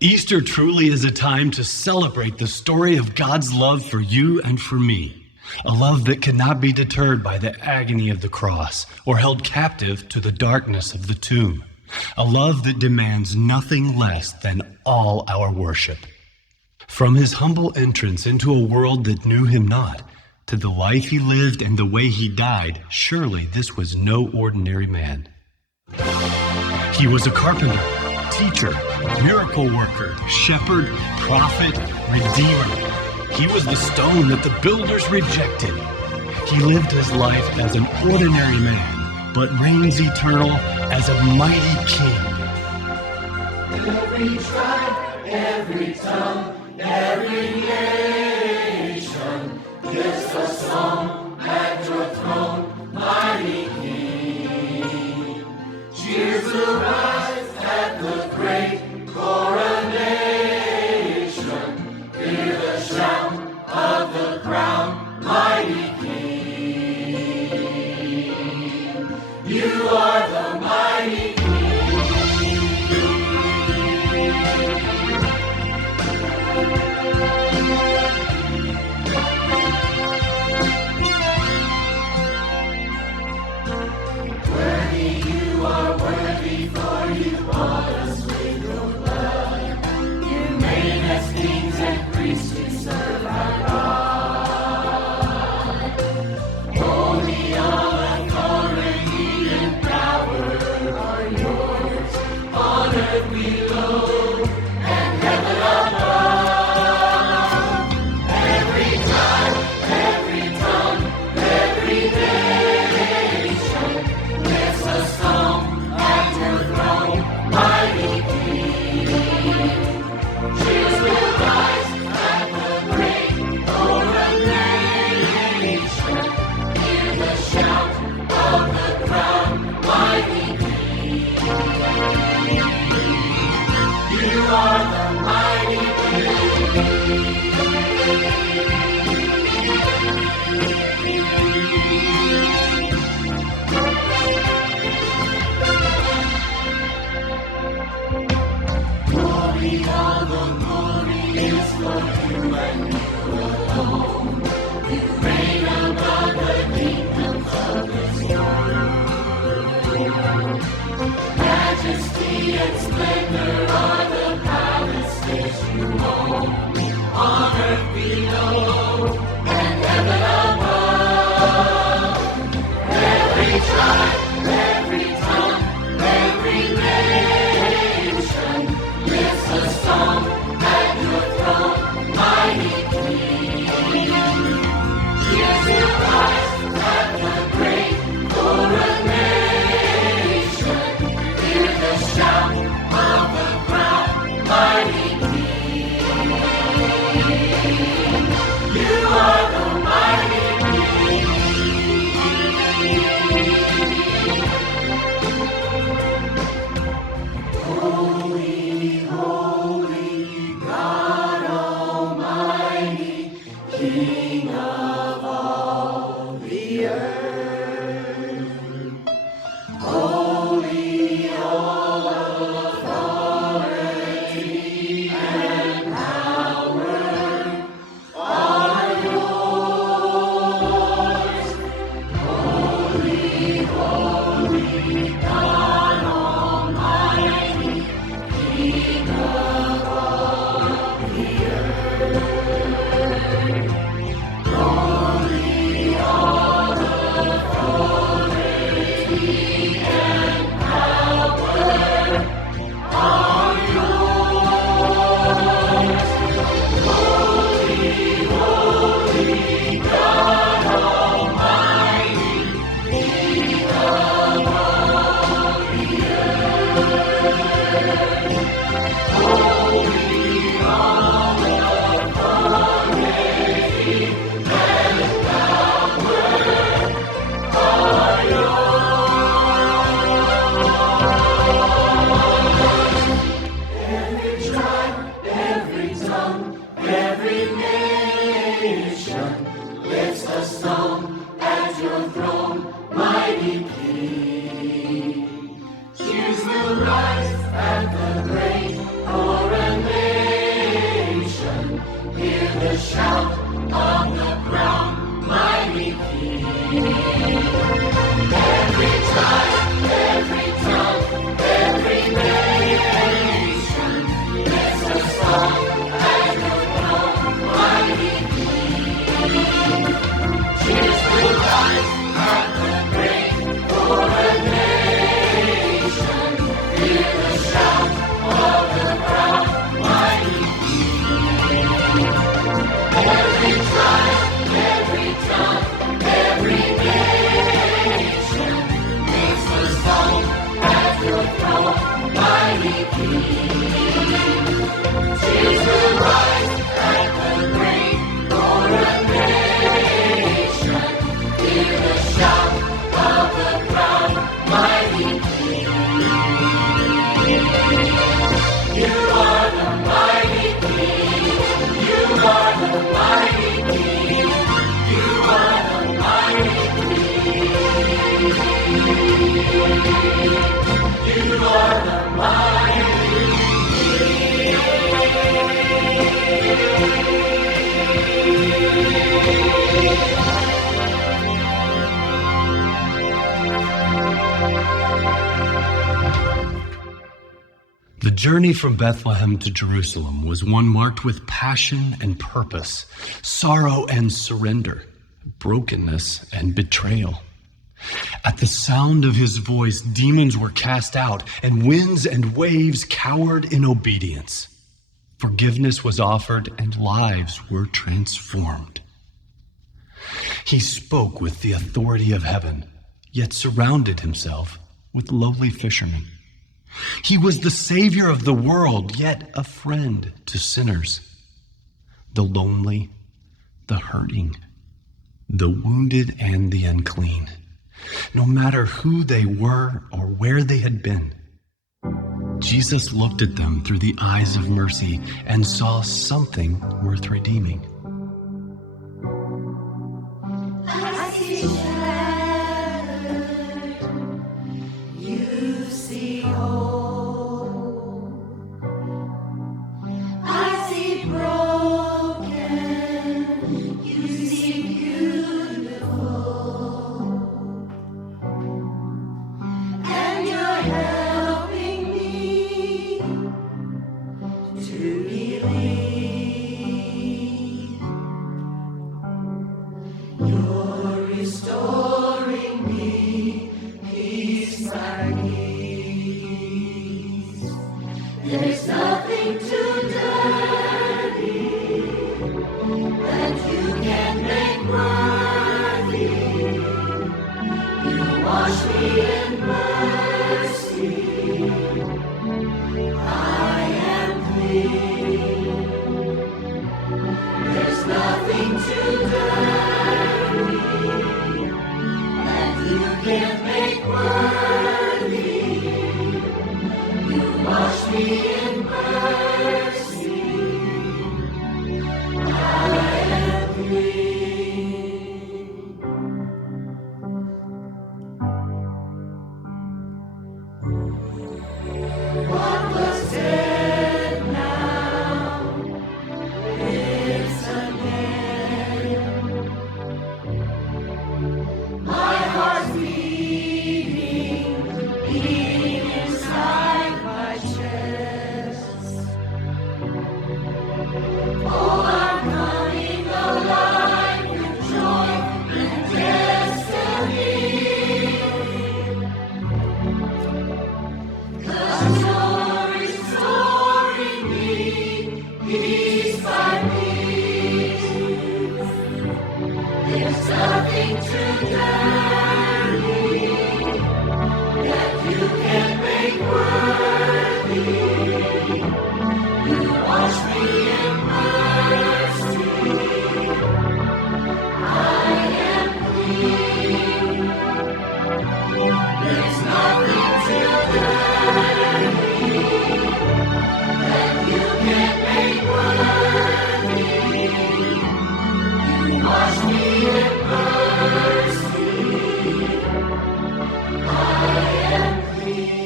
Easter truly is a time to celebrate the story of God's love for you and for me. A love that cannot be deterred by the agony of the cross or held captive to the darkness of the tomb. A love that demands nothing less than all our worship. From his humble entrance into a world that knew him not, to the life he lived and the way he died, surely this was no ordinary man. He was a carpenter, teacher, miracle worker, shepherd, prophet, redeemer. He was the stone that the builders rejected. He lived his life as an ordinary man, but reigns eternal as a mighty king. Every tribe, every tongue, every nation gives a song at your throne, mighty King. Cheers arise at the great coronation. Hear the shout of the crown, mighty King. You are the mighty King. Worthy, you are worthy, for Glory, all the glory is for you and you alone. You reign above the kingdoms of this world. Majesty and splendor are the palaces you own. On earth below and heaven above. Every tribe, every tongue, every nation lifts a song at your throne, mighty King. Here's your rise at the great coronation. Hear the shout of the crown, mighty King. You are the mighty King. Holy, holy, God Almighty, King of all the earth. Holy, all authority and power are yours. Holy, holy, God Almighty, King of all the earth. Holy, all authority and power are yours. Holy, holy, God Almighty, King of all the earth. Holy, all authority and power are yours. Every tribe, every tongue, every nation lifts a song at your throne, mighty King. Here's the rise at the great coronation. Hear the shout of the crown, mighty King. Every tribe, every tongue, every nation lifts a song at your throne, mighty King. Cheers the rise at the great coronation. Hear the shout of the crown, mighty King. Every tribe, every tongue, every nation lifts a song at your throne, mighty King. Cheers the rise at the great coronation. Hear the shout of the crown, mighty King. You are the mighty King. You are the mighty King. You are the mighty King. You are the mighty The journey from Bethlehem to Jerusalem was one marked with passion and purpose, sorrow and surrender, brokenness and betrayal. At the sound of his voice, demons were cast out, and winds and waves cowered in obedience. Forgiveness was offered, and lives were transformed. He spoke with the authority of heaven, yet surrounded himself with lowly fishermen. He was the Savior of the world, yet a friend to sinners, the lonely, the hurting, the wounded, and the unclean. No matter who they were or where they had been, Jesus looked at them through the eyes of mercy and saw something worth redeeming. I see shattered, you see whole. There's nothing too dirty that you can make worthy. You wash me in mercy. I am clean. There's nothing too dirty that you can make worthy. You wash me in mercy. I am clean. What was dead now lives again. My heart's beating, beating inside my chest. Oh, I'm coming alive with joy and destiny. The joy restoring me, piece by piece. There's nothing too dirty that you can make worthy. You wash me in mercy. I am clean. There's nothing too dirty that you can make worthy. You wash me in mercy. I am clean.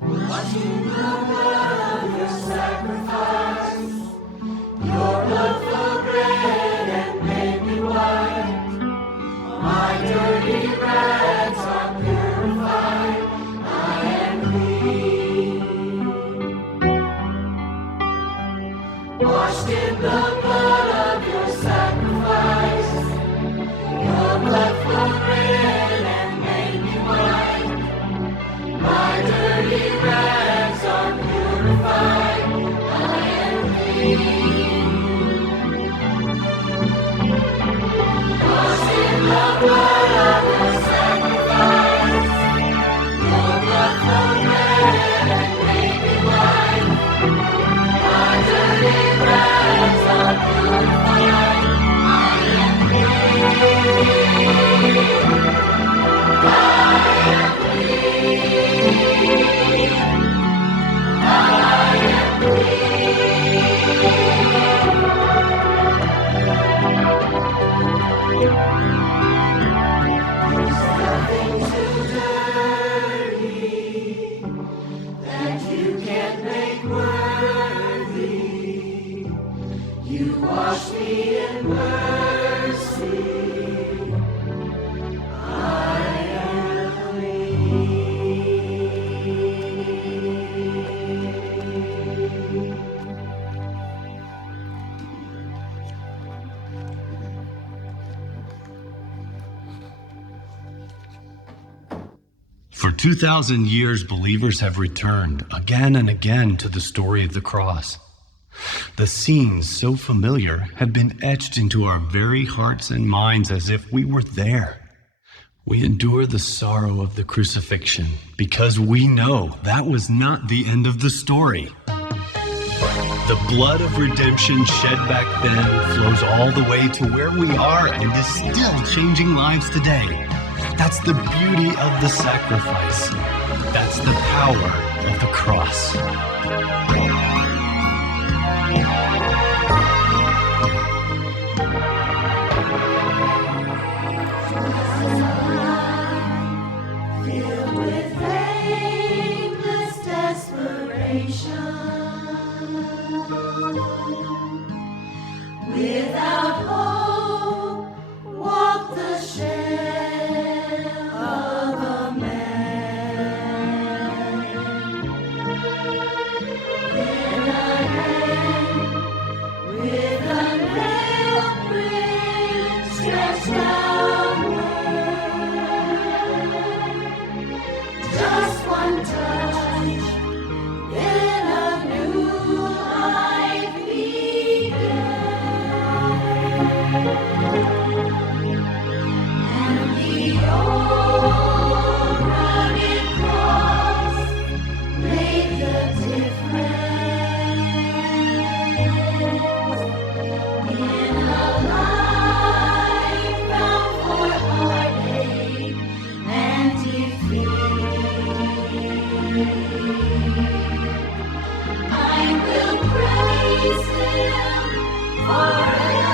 Washing the blood of your sacrifice, your blood flowed red and made me white. My dirty rags are purified. I am clean. Washed in the blood of your sacrifice, your blood flowed red and made me white. My dirty rags are purified. I am clean. Washed in the blood of your sacrifice, your blood flowed red and made me white. My dirty rags are purified. I am clean. I am clean. I am There's nothing too dirty that you can't make worthy. You wash me in mercy. I am For 2,000 years, believers have returned again and again to the story of the cross. The scenes, so familiar, have been etched into our very hearts and minds as if we were there. We endure the sorrow of the crucifixion because we know that was not the end of the story. The blood of redemption shed back then flows all the way to where we are and is still changing lives today. That's the beauty of the sacrifice. That's the power of the cross. filled with aimless desperation, without hope, walk the shell of a man. When I hang with stretched downward. Just one touch, then a new life began. And the old rugged cross made the difference in a life bound for heartache and defeat. I will praise Him forever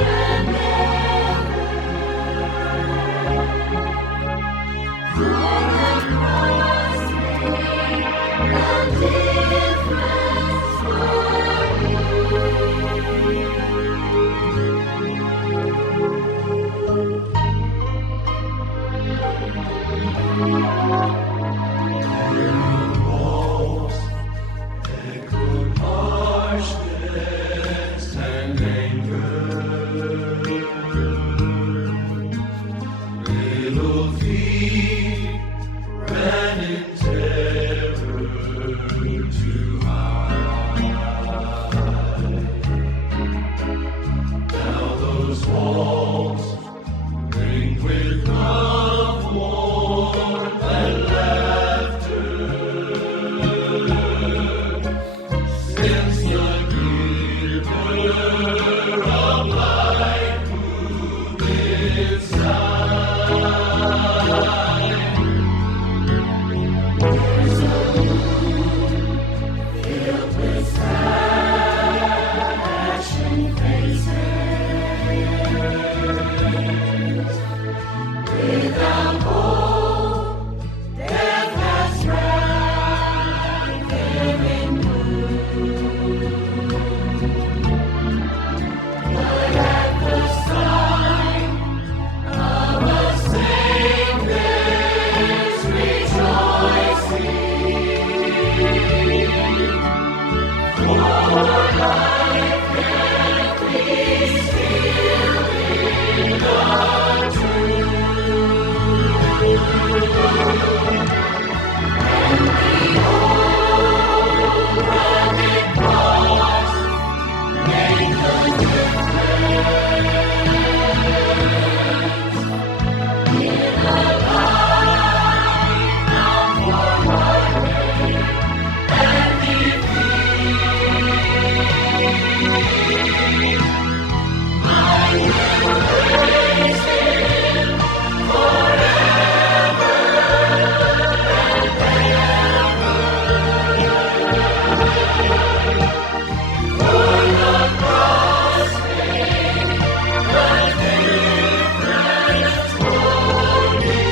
and ever. For the cross made the difference for me. Harshness and anger, little feet ran in terror to hide. Now those walls ring with love, warmth, and laughter. Since the giver of life moved inside, there's a room filled with sad, ashen faces. Without hope, death has dragged them in gloom. But at the sign of a Savior's rejoicing, for life can be still in the truth. And the old rugged cross made the difference in a life bound for heartache and defeat. I will praise Him forever and ever. For the cross made the difference for me.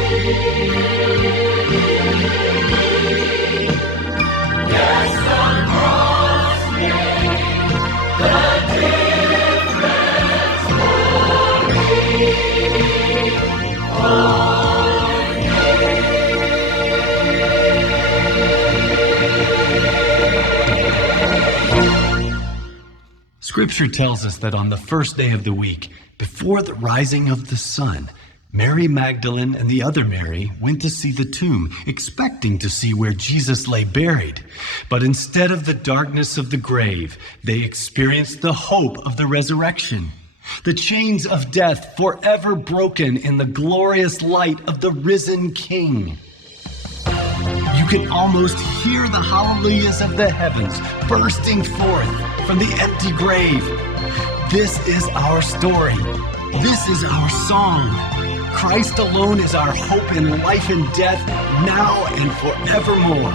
Yes, the cross made the difference for Scripture tells us that on the first day of the week, before the rising of the sun, Mary Magdalene and the other Mary went to see the tomb, expecting to see where Jesus lay buried. But instead of the darkness of the grave, they experienced the hope of the resurrection. The chains of death forever broken in the glorious light of the risen King. You can almost hear the hallelujahs of the heavens bursting forth from the empty grave. This is our story. This is our song. Christ alone is our hope in life and death, now and forevermore.